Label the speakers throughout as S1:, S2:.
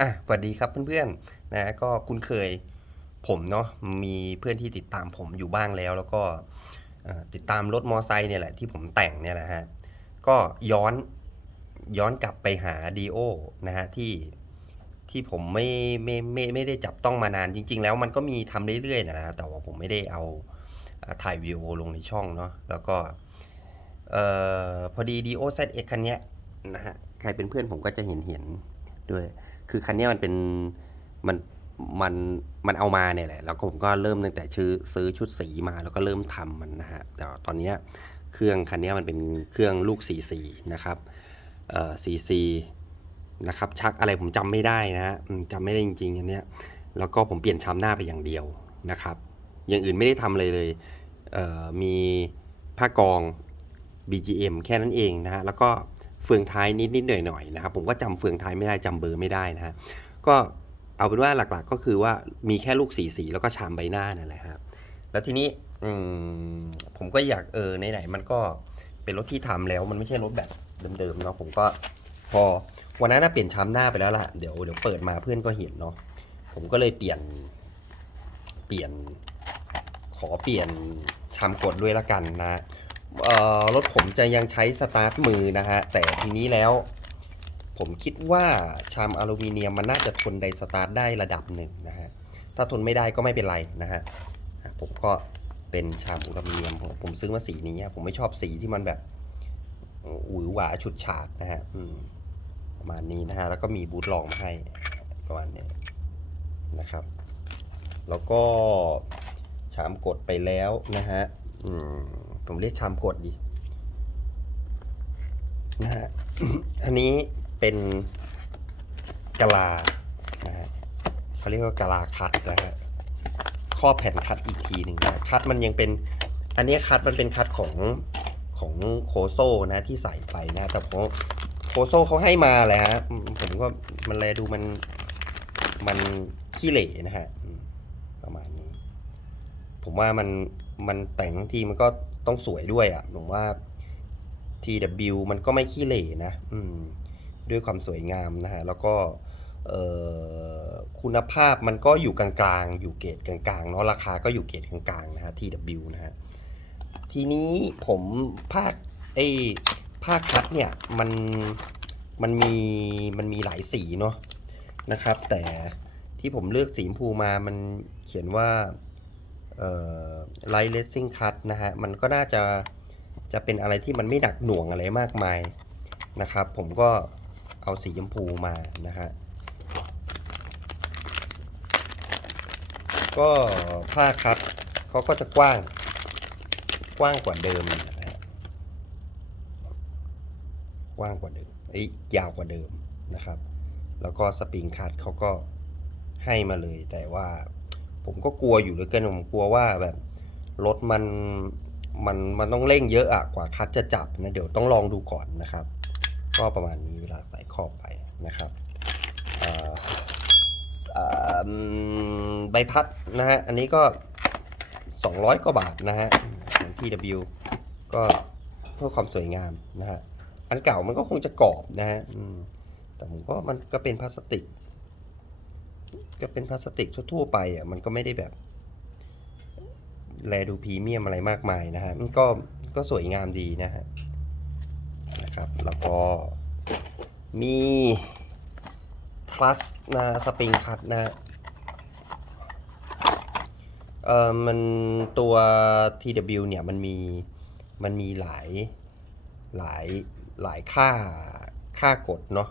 S1: อะสวัสดีครับเพื่อนๆนะก็คุ้นเคยผมเนาะมีเพื่อนที่ติดตามผมอยู่บ้างแล้ว แล้วก็ติดตามรถมอไซค์เนี่ยแหละที่ผมแต่งเนี่ยแหละฮะก็ย้อนย้อนกลับไปหาดีโอนะฮะที่ที่ผมไม่ไม่ไม่ไม่ได้จับต้องมานานจริง ๆ แล้วมันก็มีทำเรื่อยๆนะฮะแต่ว่าผมไม่ได้เอาถ่ายวิดีโอลงในช่องเนาะแล้วก็เอ่อพอดีดีโอ ZX คันเนี้ยนะฮะใครเป็นเพื่อนผมก็จะเห็นเห็นด้วย คือคันนี้มันเป็นมันมันมันเอามาเนี่ยแหละ แล้วก็ผมก็เริ่มตั้งแต่ชื่อซื้อชุดสีมาแล้วก็เริ่มทำมันนะฮะแต่ตอนนี้เครื่องคันนี้มันเป็นเครื่องลูก 4C นะครับเอ่อ 4C นะครับชักอะไรผมจำไม่ได้นะฮะจำไม่ได้จริงๆอันเนี้ยแล้วก็ผมเปลี่ยนชามหน้าไปอย่างเดียวนะครับ อย่างอื่นไม่ได้ทำเลยเลยเอ่อมีผ้ากอง BGM แค่นั้นเองนะฮะแล้วก็ เฟืองท้ายนิดๆหน่อยๆนะครับผมก็จำเฟืองท้ายไม่ได้จำเบอร์ไม่ได้นะฮะก็เอาเป็นว่าหลักๆก็คือว่ามีแค่ลูกสีสีแล้วก็ชามใบหน้านั่นแหละครับแล้วทีนี้อผมก็อยากเออไหนๆมันก็เป็นรถที่ทำแล้ว มันไม่ใช่รถแบบเดิมๆเนาะผมก็พอวันนั้นน่ะเปลี่ยนชามหน้าไปแล้วล่ะเดี๋ยวเดี๋ยวเปิดมาเพื่อนก็เห็นเนาะผมก็เลยเปลี่ยนเปลี่ยนขอเปลี่ยนชามกดด้วยละกันนะ รถผมจะยังใช้สตาร์ทมือนะฮะ แต่ทีนี้แล้ว ผมคิดว่าชามอลูมิเนียมมันน่าจะทนไดสตาร์ทได้ระดับหนึ่งนะฮะ ถ้าทนไม่ได้ก็ไม่เป็นไรนะฮะ ผมก็เป็นชามอลูมิเนียม ผมซื้อมาสีนี้ผมไม่ชอบสีที่มันแบบหวือหวาฉุดฉาดนะฮะประมาณนี้นะฮะ แล้วก็มีบูทรองมาให้ประมาณนี้นะครับ แล้วก็ชามกดไปแล้วนะฮะ อืม ผมเรียกชามกดดีนะฮะ อันนี้เป็นกะลา นะฮะเขาเรียกว่ากะลาคัดนะฮะครอแผ่นคัดอีกทีหนึ่งนะคัดมันยังเป็น อันนี้คัดมันเป็นคัดของของโคโซนะที่ใส่ไปนะ แต่ผมโคโซเขาให้มาเลยฮะอืมผมก็มันแลดูมันมันขี้เหร่นะฮะ ประมาณนี้ ผมว่ามันมันแต่งทั้งทีมันก็ ต้องสวยด้วยอะ่ะผมว่า TW มันก็ไม่ขี้เหร่นะ อืม ด้วยความสวยงามนะฮะ แล้วก็คุณภาพมันก็อยู่กลางๆ อยู่เกรดกลางๆ เนาะ ราคาก็อยู่เกรดกลางๆ นะฮะ TW นะฮะ ทีนี้ผมภาคไอ้ภาคคัดเนี่ย มัน มันมี มันมีหลายสีเนาะ นะครับ แต่ที่ผมเลือกสีชมพูมา มันเขียนว่า ไลท์เลสซิ่งคัตนะฮะ มันก็น่าจะจะเป็นอะไรที่มันไม่หนักหน่วงอะไรมากมายนะครับ ผมก็เอาสีชมพูมานะฮะ ก็ผ้าคัดเขาก็จะกว้างกว้างกว่าเดิมนะฮะกว้างกว่าเดิมเอ้ยยาวกว่าเดิมนะครับ แล้วก็สปริงคัดเขาก็ให้มาเลยแต่ว่า ผมก็กลัวอยู่เหลือเกินผมกลัวว่าแบบรถมันมันมันต้องเร่งเยอะอะกว่าคัดจะจับนะเดี๋ยวต้องลองดูก่อนนะครับ ก็ประมาณนี้เวลาใส่ขอบไปนะครับใบพัดนะฮะอันนี้ก็ 200 กว่าบาทนะฮะของ TW ก็เพื่อความสวยงามนะฮะอันเก่ามันก็คงจะกรอบนะฮะแต่ผมก็มันก็เป็นพลาสติก ก็เป็นพลาสติกทั่วๆไปอะมันก็ไม่ได้แบบ แลดูพรีเมียมอะไรมากมายนะฮะมันก็ก็สวยงามดีนะฮะนะครับแล้วก็มีคลัสนะสปริงคัตนะเอ่อมันตัว TW เนี่ยมันมีมันมีหลายหลายหลายค่าค่ากดเนาะ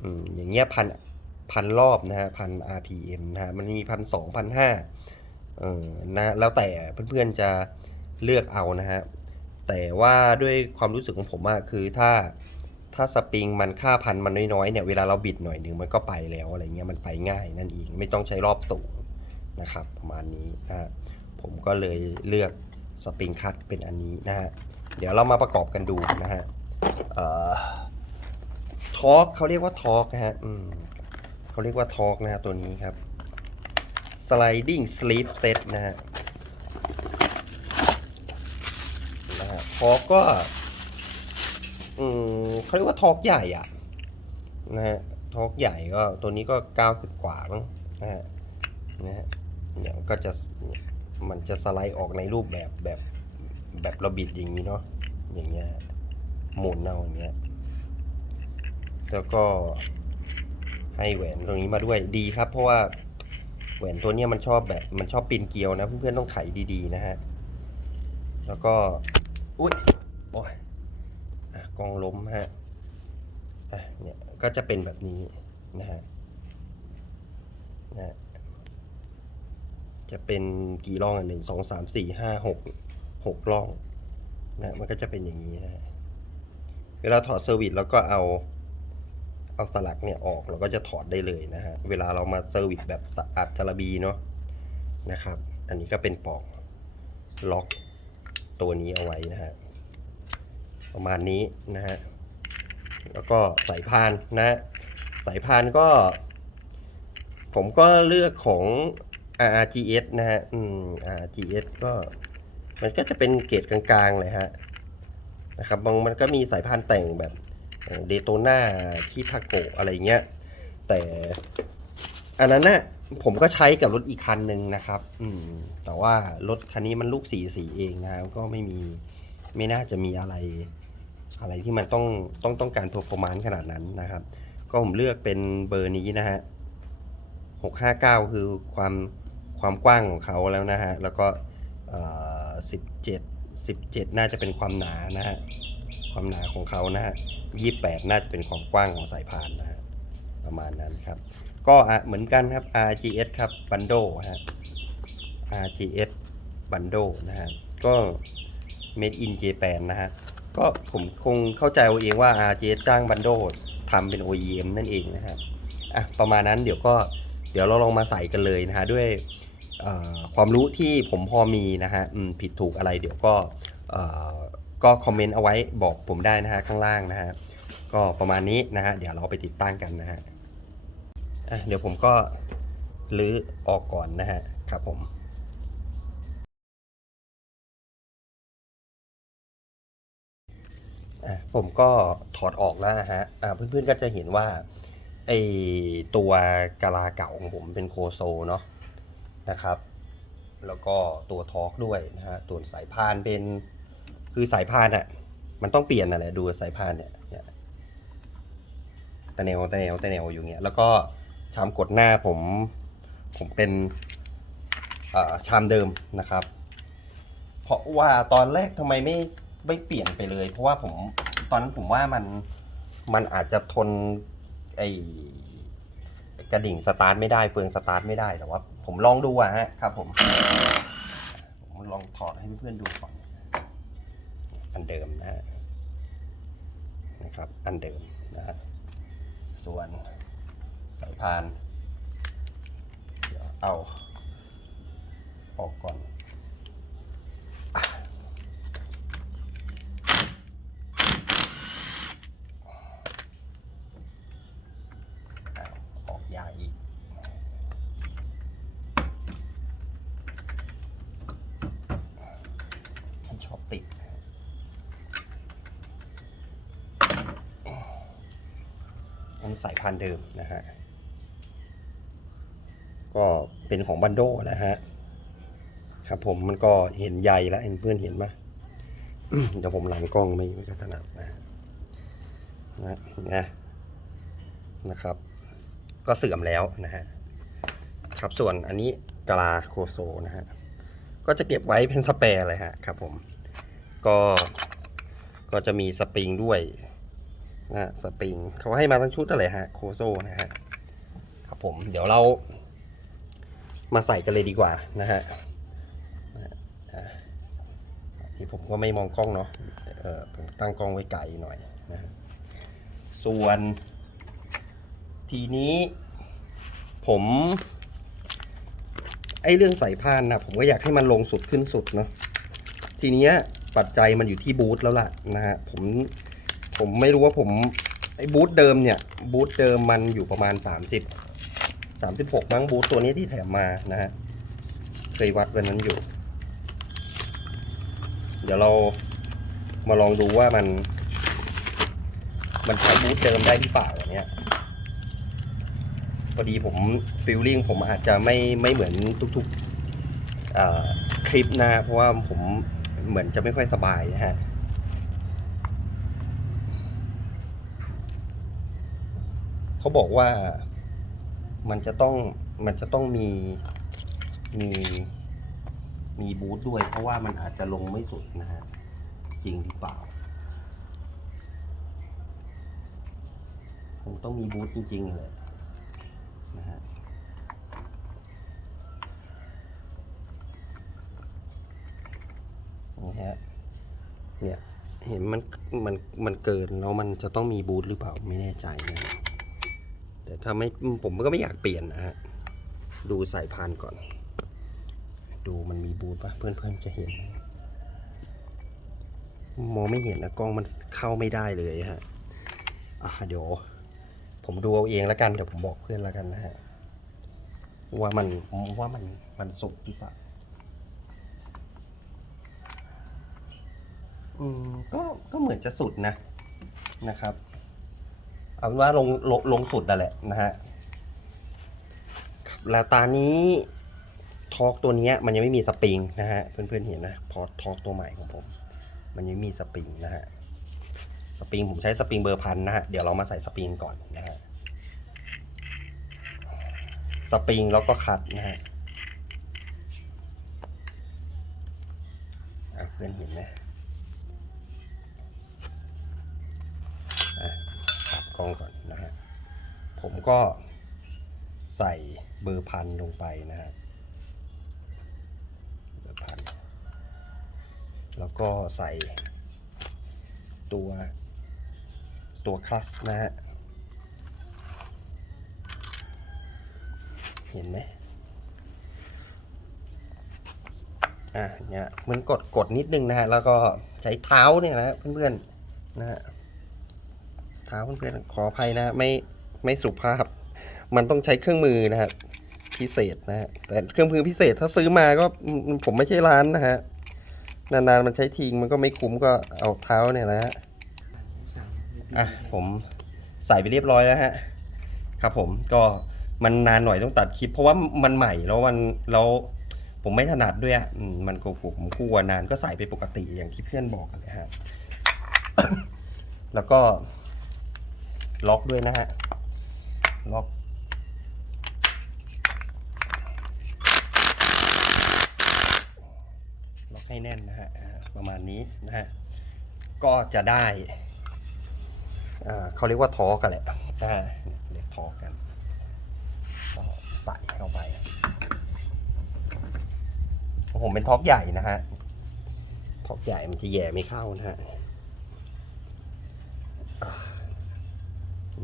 S1: อืมอย่างเงี้ยพัน พันรอบนะฮะพัน RPM นะฮะมันมีพันสองพันห้าเออนะแล้วแต่เพื่อนๆจะเลือกเอานะฮะแต่ว่าด้วยความรู้สึกของผมอะคือถ้าถ้าสปริงมันค่าพันมันน้อยๆเนี่ยเวลาเราบิดหน่อยหนึ่งมันก็ไปแล้วอะไรเงี้ยมันไปง่ายนั่นเองไม่ต้องใช้รอบสูงนะครับประมาณนี้นะฮะผมก็เลยเลือกสปริงคัตเป็นอันนี้นะฮะเดี๋ยวเรามาประกอบกันดูนะฮะทอร์กเขาเรียกว่าทอร์กนะฮะ เขาเรียกว่าทอร์กนะฮะตัวนี้ครับ sliding sleeve set นะฮะนะฮะทอร์กก็อืมเขาเรียกว่าทอร์กใหญ่อะนะฮะทอร์กใหญ่ก็ตัวนี้ก็ 90 กว่ามั้งนะฮะนะฮะเนี่ยก็จะมันจะสไลด์ออกในรูปแบบแบบแบบระบิดอย่างนี้เนาะอย่างเงี้ยหมุนเอาอย่างเงี้ยแล้วก็ ให้แหวนตรงนี้มาด้วยดีครับ เพราะว่าแหวนตัวเนี้ยมันชอบแบบมันชอบปีนเกลียวนะ เพื่อนๆต้องไขดีๆนะฮะ แล้วก็ อุ้ยโอ้ยอะกองล้มฮะอะเนี่ยก็จะเป็นแบบนี้นะฮะนะจะเป็นกี่ร่องอะหนึ่งสองสามสี่ห้าหกหกร่องนะมันก็จะเป็นอย่างนี้นะเวลาถอดเซอร์วิสแล้วก็เอา เอาสลักเนี่ยออกเราก็จะถอดได้เลยนะฮะ เวลาเรามาเซอร์วิสแบบสะอาดจารบีเนาะนะครับ อันนี้ก็เป็นปลอกล็อกตัวนี้เอาไว้นะฮะ ประมาณนี้นะฮะ แล้วก็สายพานนะฮะสายพานก็ ผมก็เลือกของ RGS นะฮะ อืม RGS ก็มันก็จะเป็นเกรดกลางๆเลยฮะนะครับบางมันก็มีสายพานแต่งแบบ เดโตนาที่ทาโกะอะไรเงี้ย แต่อันนั้นน่ะผมก็ใช้กับรถอีกคันหนึ่งนะครับ อืม แต่ว่ารถคันนี้มันลูกสีสีเองนะครับ ก็ไม่มีไม่น่าจะมีอะไร อะไรที่มันต้องต้องต้องการ performance ขนาดนั้นนะครับ ก็ผมเลือกเป็นเบอร์นี้นะฮะ659คือความความกว้างของเขาแล้วนะฮะ แล้วก็สิบเอ่อ17 17น่าจะเป็นความหนานะฮะ ความหนาของเขานะฮะ28 น่าจะเป็นความกว้างของสายพานนะฮะประมาณนั้นครับ ก็เหมือนกันครับ RGS ครับ Bundle ฮะ RGS Bundle นะฮะก็ Made in Japan นะฮะก็ผมคงเข้าใจเอาเองว่า RGS จ้าง Bundle ทำเป็น OEM นั่นเองนะครับอะประมาณนั้นเดี๋ยวก็เดี๋ยวเราลองมาใส่กันเลยนะฮะด้วยความรู้ที่ผมพอมีนะฮะผิดถูกอะไรเดี๋ยวก็ ก็คอมเมนต์เอาไว้บอกผมได้นะฮะข้างล่างนะฮะก็ประมาณนี้นะฮะเดี๋ยวเราไปติดตั้งกันนะฮะเดี๋ยวผมก็ลื้อออกก่อนนะฮะครับผมผมก็ถอดออกแล้วนะฮะเพื่อนๆก็จะเห็นว่าไอตัวกะลาเก่าของผมเป็นโคโซเนาะนะครับ แล้วก็ตัวทอร์กด้วยนะฮะตัวสายพานเป็น คือสายพานอะ่ะ มันต้องเปลี่ยนนั่นแหละดูสายพานเนี่ยเนี่ยตะแนวตะแนวตะแนวอยู่เงี้ยแล้วก็ชามกดหน้าผม ผมเป็นชามเดิมนะครับ เพราะว่าตอนแรกทำไมไม่ไม่เปลี่ยนไปเลย เพราะว่าผมตอนนั้นผมว่ามันมันอาจจะทนไอกระดิ่งสตาร์ทไม่ได้เฟืองสตาร์ทไม่ได้แต่ว่า ผมลองดูอะฮะครับผม ผมลองถอดให้เพื่อนๆดูก่อน อันเดิมนะฮะนะครับ อันเดิมนะฮะส่วนสายพานเดี๋ยวเอาออกก่อน อ้าวออกยากอีก มันชอบติด อันนี้ สายพันธุ์เดิมนะฮะ ก็เป็นของบันโดนะฮะ ครับผมมันก็เห็นใยแล้วเพื่อนเห็นไหมเดี๋ยวผมหลังกล้องไม่ไม่ถนัดนะนะนะนะครับ ก็เสื่อมแล้วนะฮะ ครับส่วนอันนี้กลาโคโซนะฮะ ก็จะเก็บไว้เป็นสเปร์เลยฮะครับผม ก็ก็จะมีสปริงด้วย นะสปริงเขาให้มาทั้งชุดอะไรฮะโคโซนะฮะครับผมเดี๋ยวเรา มาใส่กันเลยดีกว่านะฮะนี่ผมก็ไม่มองกล้องเนาะเออผมตั้งกล้องไว้ไกลหน่อยนะฮะส่วน ทีนี้ ผมไอเรื่องสายพานนะผมก็อยากให้มันลงสุดขึ้นสุดเนาะทีเนี้ยปัจจัยมันอยู่ที่บูธแล้วล่ะนะฮะผม ผมไม่รู้ว่าผมไอ้บูธเดิมเนี่ยบูธเดิมมันอยู่ประมาณ 30 36มั้งบูธตัวนี้ที่แถมมานะฮะเคยวัดวันนั้นอยู่ เดี๋ยวเรามาลองดูว่ามัน มันใช้บูธเดิมได้หรือเปล่านเนี้ยพอดีผมฟิลลิ่งผมอาจจะไม่ไม่เหมือนทุกๆคลิปนะฮะเพราะว่าผมเหมือนจะไม่ค่อยสบายนะฮะ เขาบอกว่ามันจะต้องมันจะต้องมีมีมีบูทด้วย เพราะว่ามันอาจจะลงไม่สุดนะฮะ จริงหรือเปล่าคงต้องมีบูทจริงๆเลยนะฮะนี่ฮะเนี่ยเห็นมันมันมันเกินแล้วมันจะต้องมีบูทหรือเปล่าไม่แน่ใจนะ แต่ถ้าไม่ผมก็ไม่อยากเปลี่ยนนะฮะ ดูสายพานก่อน ดูมันมีบูทปะเพื่อนๆจะเห็นมมองไม่เห็นนะกล้องมันเข้าไม่ได้เลยฮะ อะเดี๋ยว ผมดูเอาเองแล้วกัน เดี๋ยวผมบอกเพื่อนแล้วกันนะฮะ ว่ามันว่ามันมันสุกหรือเปล่าอืมก็ก็เหมือนจะสุดนะนะครับ เอาเป็นว่าลงลงลงสุดนั่นแหละนะฮะครับแล้วตานี้ทอร์กตัวนี้มันยังไม่มีสปริงนะฮะ เพื่อนๆเห็นนะ พอทอร์กตัวใหม่ของผม มันยังไม่มีสปริงนะฮะ สปริงผมใช้สปริงเบอร์พันนะฮะ เดี๋ยวเรามาใส่สปริงก่อนนะฮะ สปริงแล้วก็คัดนะฮะเพื่อนเห็นไหม อะตัดกล้ องก่อนนะฮะ ผมก็ใส่เบอร์พันลงไปนะฮะ เบอร์พัน แล้วก็ใส่ตัวตัวคลัสนะฮะ เห็นไหมอะเนี่ยเหมันกดกดนิดนึงนะฮะ แล้วก็ใช้เท้าเนี่ยนะฮะเพื่อนๆนะฮะ เท้าเพื่อนๆขออภัยนะไม่ไม่สุภาพ มันต้องใช้เครื่องมือนะฮะพิเศษนะฮะแต่เครื่องมือพิเศษถ้าซื้อมาก็ผมไม่ใช่ร้านนะฮะนานๆมันใช้ทิ้งมันก็ไม่คุ้มก็เอาเท้าเนี่ยนะฮะอะผมใส่ไปเรียบร้อยแล้วฮะครับผมก็มันนานหน่อยต้องตัดคลิป เพราะว่ามันใหม่แล้วมันแล้วผมไม่ถนัดด้วยอะมันก็ผมกลัวนานก็ใส่ไปปกติอย่างที่เพื่อนบอกเลยฮะแล้วก็ ล็อกด้วยนะฮะ ล็อกล็อกให้แน่นนะฮะประมาณนี้นะฮะ ก็จะได้อ่าเขาเรียกว่าทอกันแหละนะฮะเรียกทอกันก็ใส่เข้าไปผมเป็นทอกใหญ่นะฮะทอกใหญ่มันจะแย่ไม่เข้านะฮะ อ่าเ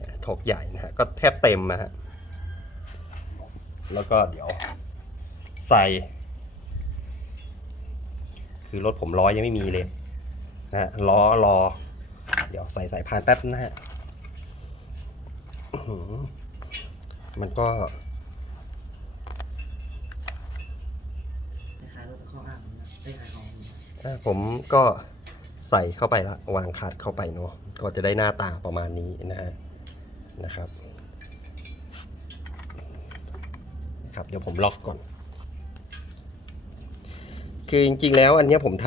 S1: นี่ยท กใหญ่นะฮะก็แทบเต็มนะฮะแล้วก็เดี๋ยวใส่ คือรถผมล้อยังไม่มีเลยนะฮะล้อรอ เดี๋ยวใส่สายพานแป๊บนะฮะมันก็
S2: คล้ายรถข้ออ้างได้ขายของ
S1: ผมก็ใส่เข้าไปละวางคัดเข้าไปเนาะก็จะได้หน้าตาประมาณนี้นะฮะ นะครับครับ เดี๋ยวผมล็อกก่อน คือจริงๆแล้วอันนี้ผมท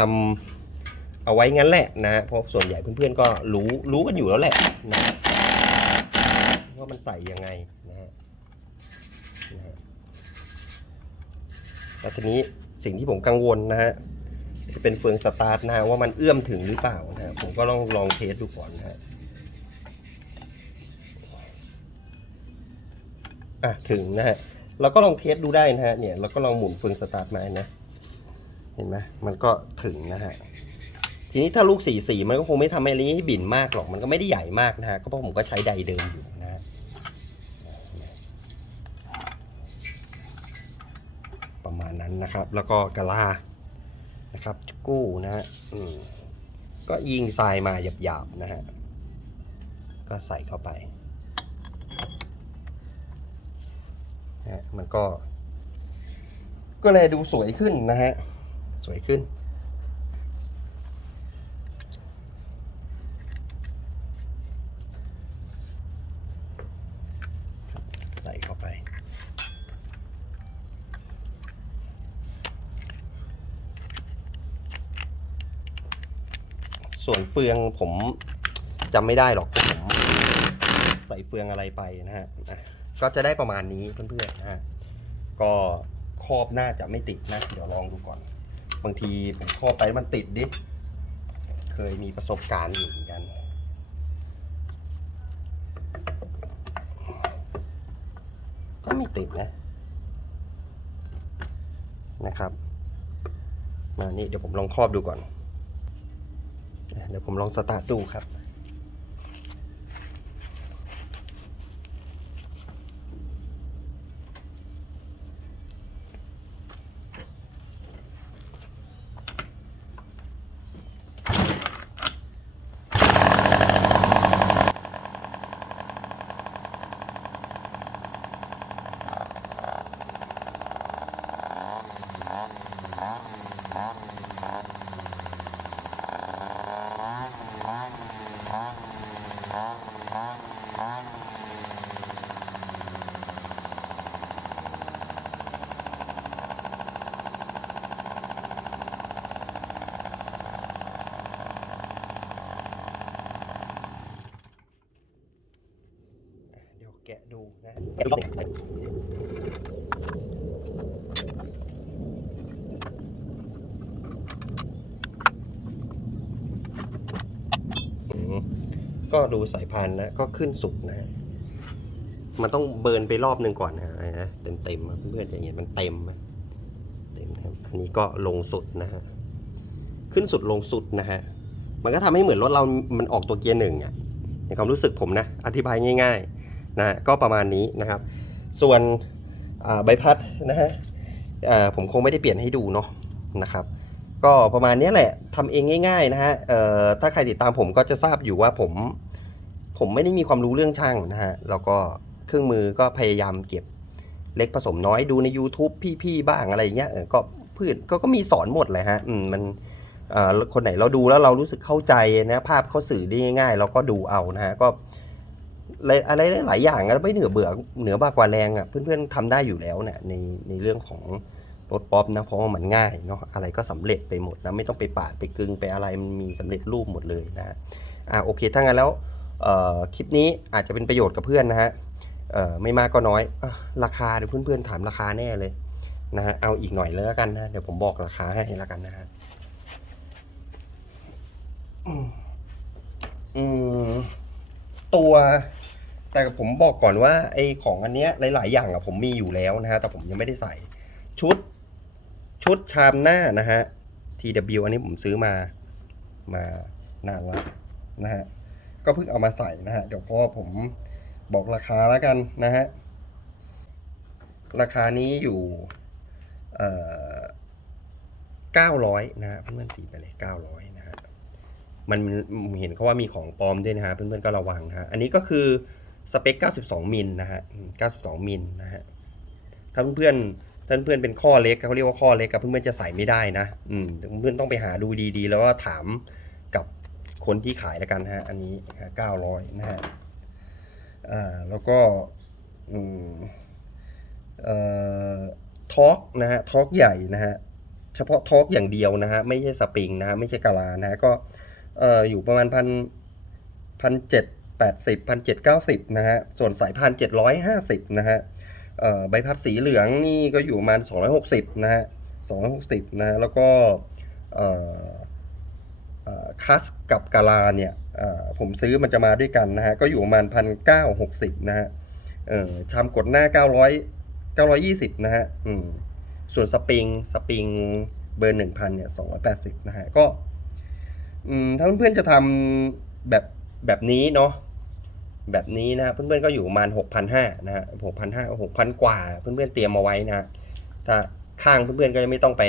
S1: ำเอาไว้งั้นแหละนะ เพราะส่วนใหญ่เพื่อนๆก็รู้รู้กันอยู่แล้วแหละนะว่ามันใส่ยังไงนะฮะนะแล้วทีนี้สิ่งที่ผมกังวลนะฮะจะเป็นเฟืองสตาร์ทนะฮะว่ามันเอื้อมถึงหรือเปล่านะฮะผมก็ลองลองเทสดูก่อนนะฮะ อะถึงนะฮะเราก็ลองเทสดูได้นะฮะเนี่ยเราก็ลองหมุนเฟืองสตาร์ทมานะ เห็นไหมมันก็ถึงนะฮะทีนี้ถ้าลูกสีสีมันก็คงไม่ทำให้นี้นบินมากหรอกมันก็ไม่ได้ใหญ่มากนะฮะก็เพราะผมก็ใช้ไดเดิมอยู่นะฮะประมาณนั้นนะครับ แล้วก็กะลานะครับกู้นะฮะก็ยิงทรายมาหยาบๆนะฮะก็ใส่เข้าไป นะมันก็ ก็เลยดูสวยขึ้นนะฮะ สวยขึ้น ใส่เข้าไป ส่วนเฟืองผมจำไม่ได้หรอกผมใส่เฟืองอะไรไปนะฮะ ก็จะได้ประมาณนี้เพื่อนๆนะฮะก็ครอบน่าจะไม่ติดนะ เดี๋ยวลองดูก่อน บางทีผมครอบไปมันติดดิ เคยมีประสบการณ์อยู่เหมือนกัน ก็ไม่ติดนะ นะครับ มานี่เดี๋ยวผมลองครอบดูก่อน เดี๋ยวผมลองสตาร์ทดูครับ เดี๋ยวแกะดูนะแกะดูรอบหนึ่งอืม ก็ดูสายพานแล้วก็ขึ้นสุดนะมันต้องเบิร์นไปรอบหนึ่งก่อนนะอะไรนะเต็มเต็มเพื่อนๆจะเห็นมันเต็มเต็มนะครับอันนี้ก็ลงสุดนะฮะขึ้นสุดลงสุดนะฮะมันก็ทำให้เหมือนรถเรา มันออกตัวเกียร์หนึ่งอะในความรู้สึกผมนะ อธิบายง่ายๆนะก็ประมาณนี้นะครับ ส่วนใบพัดนะฮะผมคงไม่ได้เปลี่ยนให้ดูเนาะนะครับ ก็ประมาณนี้แหละทำเองง่าย ๆ นะฮะเอ่อถ้าใครติดตามผมก็จะทราบอยู่ว่าผม ผมไม่ได้มีความรู้เรื่องช่างนะฮะ แล้วก็เครื่องมือก็พยายามเก็บเล็กผสมน้อยดูใน YouTube พี่ๆบ้างอะไรอย่างเงี้ยเออก็พืชก็ก็มีสอนหมดเลยฮะ อืมมันคนไหนเราดูแล้วเรารู้สึกเข้าใจนะภาพเขาสื่อได้ง่าย ๆ เราก็ดูเอานะฮะก็อะไรหลายอย่างไม่เหนือเบื่อเหนือบากว่าแรงอะเพื่อนๆทำได้อยู่แล้วเนี่ยในในเรื่องของรถป๊อปนะเพราะว่ามันง่ายเนาะอะไรก็สำเร็จไปหมดนะไม่ต้องไปปาดไปกึงไปอะไรมันมีสำเร็จรูปหมดเลยนะฮะอ่าโอเคถ้างั้นแล้ว คลิปนี้อาจจะเป็นประโยชน์กับเพื่อนนะฮะไม่มากก็น้อยอราคาเดี๋ยวเพื่อนๆถามราคาแน่เลยนะฮะเอาอีกหน่อยเลยแล้วกันนะเดี๋ยวผมบอกราคาให้แล้วกันนะฮะตัว แต่ผมบอกก่อนว่าไอของอันเนี้ยหลาย ๆ อย่างอะผมมีอยู่แล้วนะฮะแต่ผมยังไม่ได้ใส่ชุด ชุดชามหน้านะฮะ TW อันนี้ผมซื้อมา มานานแล้วนะฮะ ก็เพิ่งเอามาใส่นะฮะเดี๋ยวพอผมบอกราคาแล้วกันนะฮะราคานี้อยู่เอ่อเก้าร้อยนะฮะเพื่อนๆตีไปเลยเก้าร้อยนะฮะมันเห็นเขาว่ามีของปลอมด้วยนะฮะเพื่อนๆก็ระวังนะฮะอันนี้ก็คือสเปค 92 มิลนะฮะ 92 มิลนะฮะ ถ้าเพื่อนๆ ถ้าเพื่อนๆเป็นข้อเล็กเขาเรียกว่าข้อเล็กกับเพื่อนๆจะใส่ไม่ได้นะ อืม เพื่อนๆต้องไปหาดูดีๆ แล้วก็ถาม คนที่ขายแล้วกันฮะ อันนี้900นะฮะอ่าแล้วก็อืมเอ่อทอร์กนะฮะทอร์กใหญ่นะฮะเฉพาะทอร์กอย่างเดียวนะฮะไม่ใช่สปริงนะฮะไม่ใช่กะลานะฮะก็เอ่ออยู่ประมาณพันพันเจ็ดแปดสิบพันเจ็ดเก้าสิบนะฮะส่วนสายพันเจ็ดร้อยห้าสิบนะฮะเอ่อใบพัดสีเหลืองนี่ก็อยู่ประมาณสองร้อยหกสิบนะฮะสองร้อยหกสิบนะฮะแล้วก็เอ่อเอ่อ คัสกับกาลาเนี่ยผมซื้อมันจะมาด้วยกันนะฮะ ก็อยู่ประมาณพันเก้าหกสิบนะฮะชามกดหน้าเก้าร้อยเก้าร้อยยี่สิบนะฮะส่วนสปริงสปริงเบอร์หนึ่งพันเนี่ยสองร้อยแปดสิบนะฮะ ก็ถ้าเพื่อนๆจะทำแบบแบบนี้เนาะแบบนี้นะเพื่อนๆก็อยู่ประมาณหกพันห้านะฮะหกพันห้าหกพันกว่า เพื่อนๆเตรียมมาไว้นะฮะถ้าข้างเพื่อนๆก็จะไม่ต้องไป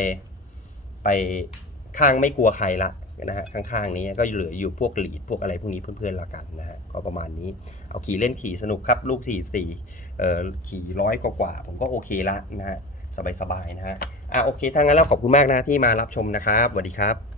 S1: ไปข้างไม่กลัวใครละ นะฮะข้างๆนี้ก็เหลืออยู่พวกหลีดพวกอะไรพวกนี้เพื่อนๆละกันนะฮะก็ประมาณนี้เอาขี่เล่นขี่สนุกครับลูกสี่สี่เอ่อขี่ร้อยกว่าผมก็โอเคละนะฮะสบายๆนะฮะอะโอเคถ้างั้นแล้วขอบคุณมากนะที่มารับชมนะครับสวัสดีครับ